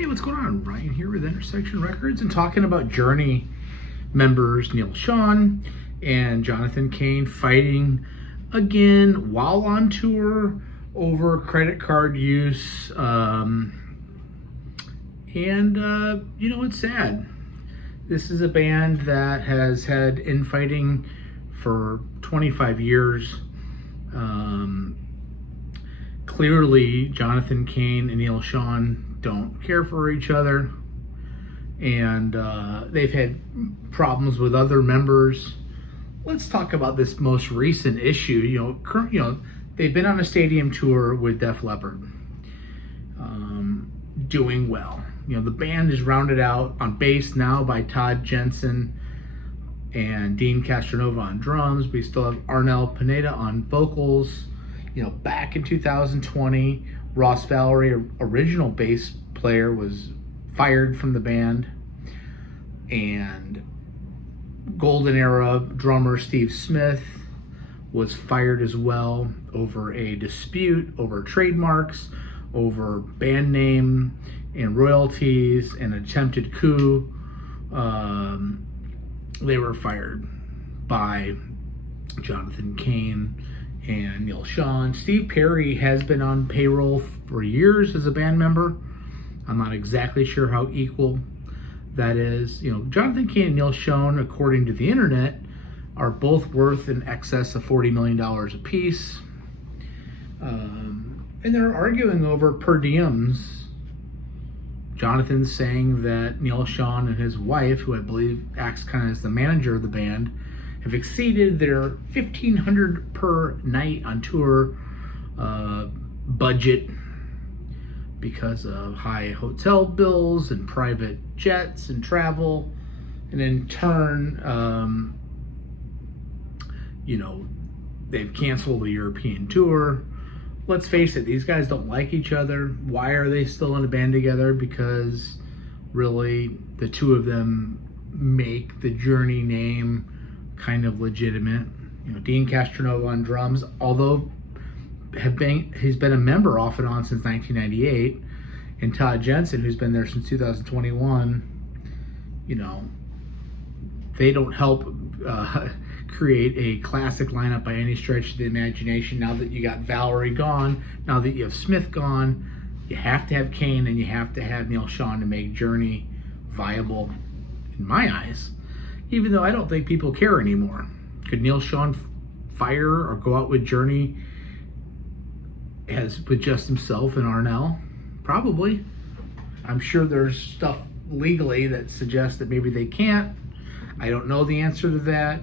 Hey, what's going on? Ryan here with Intersection Records and talking about Journey members Schon and Jonathan Cain fighting again while on tour over credit card use. It's sad. This is a band that has had infighting for 25 years. Clearly, Jonathan Cain and Schon don't care for each other, and they've had problems with other members. Let's talk about this most recent issue. They've been on a stadium tour with Def Leppard, doing well. The band is rounded out on bass now by Todd Jensen and Dean Castronova on drums. We still have Arnel Pineda on vocals. Back in 2020, Ross Valerie, original bass player, was fired from the band, and Golden Era drummer Steve Smith was fired as well over a dispute over trademarks, over band name and royalties, and attempted coup. They were fired by Jonathan Cain and Schon. Steve Perry has been on payroll for years as a band member. I'm not exactly sure how equal that is. Jonathan Cain and Schon, according to the internet, are both worth in excess of $40 million apiece. And they're arguing over per diems. Jonathan's saying that Schon and his wife, who I believe acts kind of as the manager of the band, have exceeded their $1,500 per night on tour budget because of high hotel bills and private jets and travel. And in turn, they've canceled the European tour. Let's face it, these guys don't like each other. Why are they still in a band together? Because really, the two of them make the Journey name kind of legitimate. Dean Castronova on drums, although he's been a member off and on since 1998, and Todd Jensen, who's been there since 2021, they don't help create a classic lineup by any stretch of the imagination. Now that you got Valerie gone, now that you have Smith gone, you have to have Cain and you have to have Schon to make Journey viable, in my eyes, even though I don't think people care anymore. Could Schon fire or go out with Journey with just himself and Arnel? Probably. I'm sure there's stuff legally that suggests that maybe they can't. I don't know the answer to that.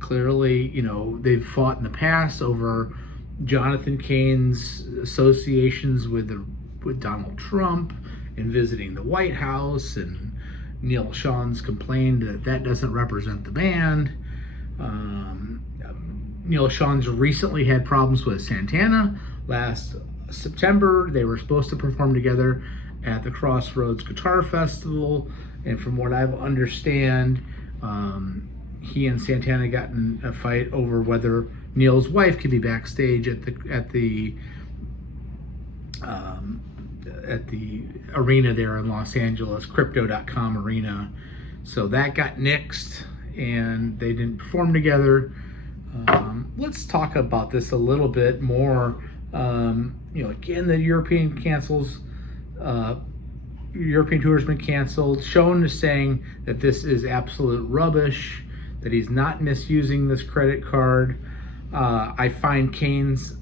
Clearly, they've fought in the past over Jonathan Cain's associations with Donald Trump and visiting the White House, and Schon's complained that doesn't represent the band. Schon's recently had problems with Santana. Last September, they were supposed to perform together at the Crossroads Guitar Festival, and from what I understand, he and Santana got in a fight over whether Neil's wife could be backstage at the arena there in Los Angeles, Crypto.com arena. So that got nixed, and they didn't perform together. Let's talk about this a little bit more. Again, the European tour has been canceled. Schon is saying that this is absolute rubbish, that he's not misusing this credit card. I find Cain's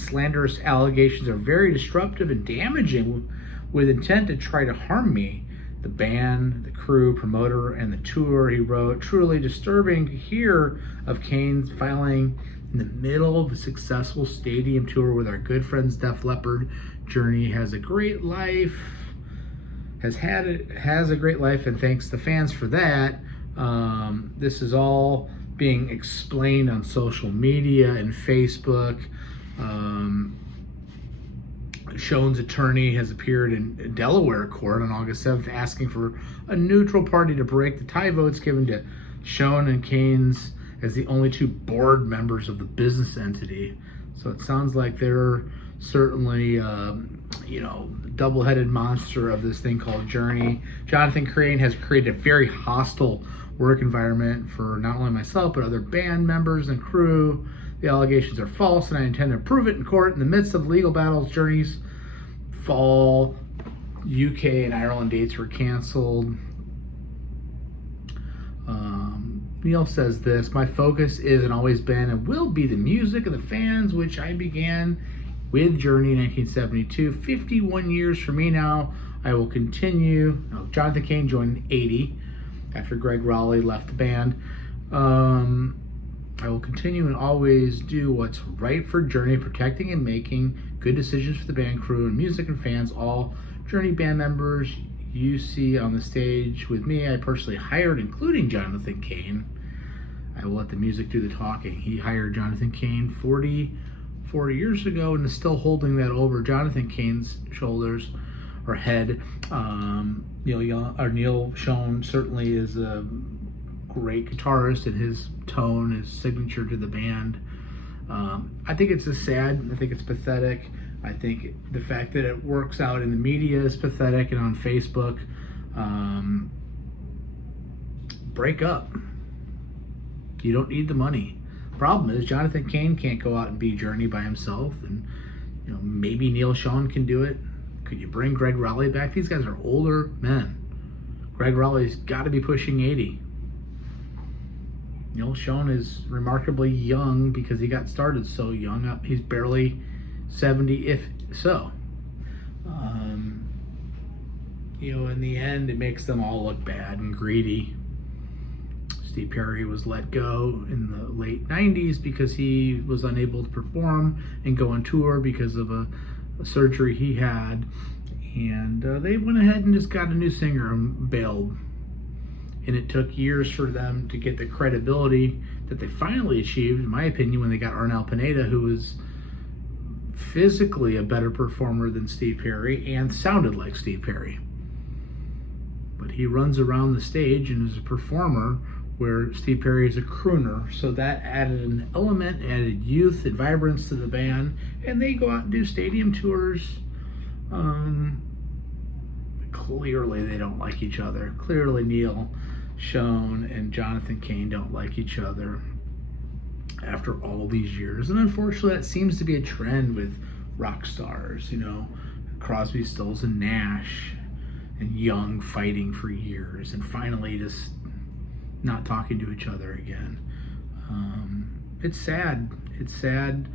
slanderous allegations are very disruptive and damaging, with intent to try to harm me, the band, the crew, promoter, and the tour. He wrote, truly disturbing to hear of Cain's filing in the middle of a successful stadium tour with our good friends Def Leppard. Journey has a great life, has a great life, and thanks the fans for that. This is all being explained on social media and Facebook. Schon's attorney has appeared in Delaware court on August 7th asking for a neutral party to break the tie votes given to Schon and Cain's as the only two board members of the business entity. So it sounds like they're certainly double-headed monster of this thing called Journey. Jonathan Cain has created a very hostile work environment for not only myself but other band members and crew. The allegations are false, and I intend to prove it in court. In the midst of legal battles, Journey's fall UK and Ireland dates were canceled. Neil says this: my focus is and always been and will be the music of the fans, which I began with Journey in 1972. 51 years for me now. I will continue. Jonathan Cain joined in 80 after Greg Rowley left the band. I will continue and always do what's right for Journey, protecting and making good decisions for the band, crew, and music and fans. All Journey band members you see on the stage with me, I personally hired, including Jonathan Cain. I will let the music do the talking. He hired Jonathan Cain 40 years ago and is still holding that over Jonathan Cain's shoulders or head. Neil Schon certainly is a great guitarist, and his tone is signature to the band. I think it's sad. I think it's pathetic. I think the fact that it works out in the media is pathetic, and on Facebook. Break up. You don't need the money. Problem is, Jonathan Cain can't go out and be Journey by himself, and maybe Neil Schon can do it. Could you bring Greg Rowley back? These guys are older men. Greg Rowley's got to be pushing 80. Neil Schon is remarkably young because he got started so young. He's barely 70, if so. In the end, it makes them all look bad and greedy. Steve Perry was let go in the late 90s because he was unable to perform and go on tour because of a surgery he had. And they went ahead and just got a new singer and bailed. And it took years for them to get the credibility that they finally achieved, in my opinion, when they got Arnel Pineda, who was physically a better performer than Steve Perry and sounded like Steve Perry. But he runs around the stage and is a performer where Steve Perry is a crooner. So that added an element, added youth and vibrance to the band. And they go out and do stadium tours. Clearly they don't like each other. Clearly Neil Schon and Jonathan Cain don't like each other after all these years. And unfortunately that seems to be a trend with rock stars, Crosby, Stills, and Nash, and Young fighting for years and finally just not talking to each other again. It's sad. It's sad.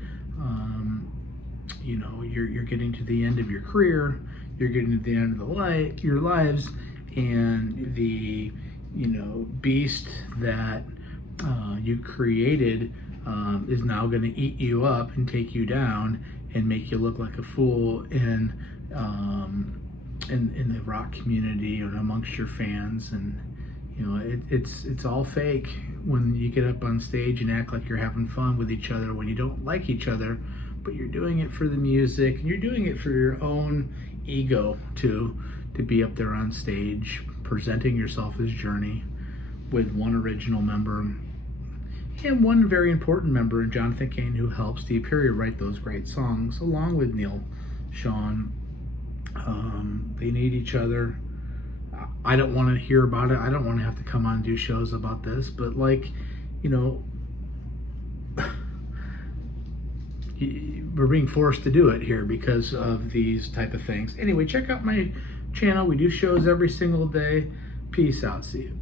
You're getting to the end of your career. You're getting to the end of your lives, and the beast that you created is now going to eat you up and take you down and make you look like a fool in the rock community and amongst your fans. And it's all fake when you get up on stage and act like you're having fun with each other when you don't like each other, but you're doing it for the music and you're doing it for your own ego to be up there on stage presenting yourself as Journey with one original member and one very important member in Jonathan Cain, who helped Steve Perry write those great songs along with Neil Schon. They need each other. I don't want to hear about it. I don't want to have to come on and do shows about this, but we're being forced to do it here because of these type of things. Anyway, check out my channel. We do shows every single day. Peace out. See you.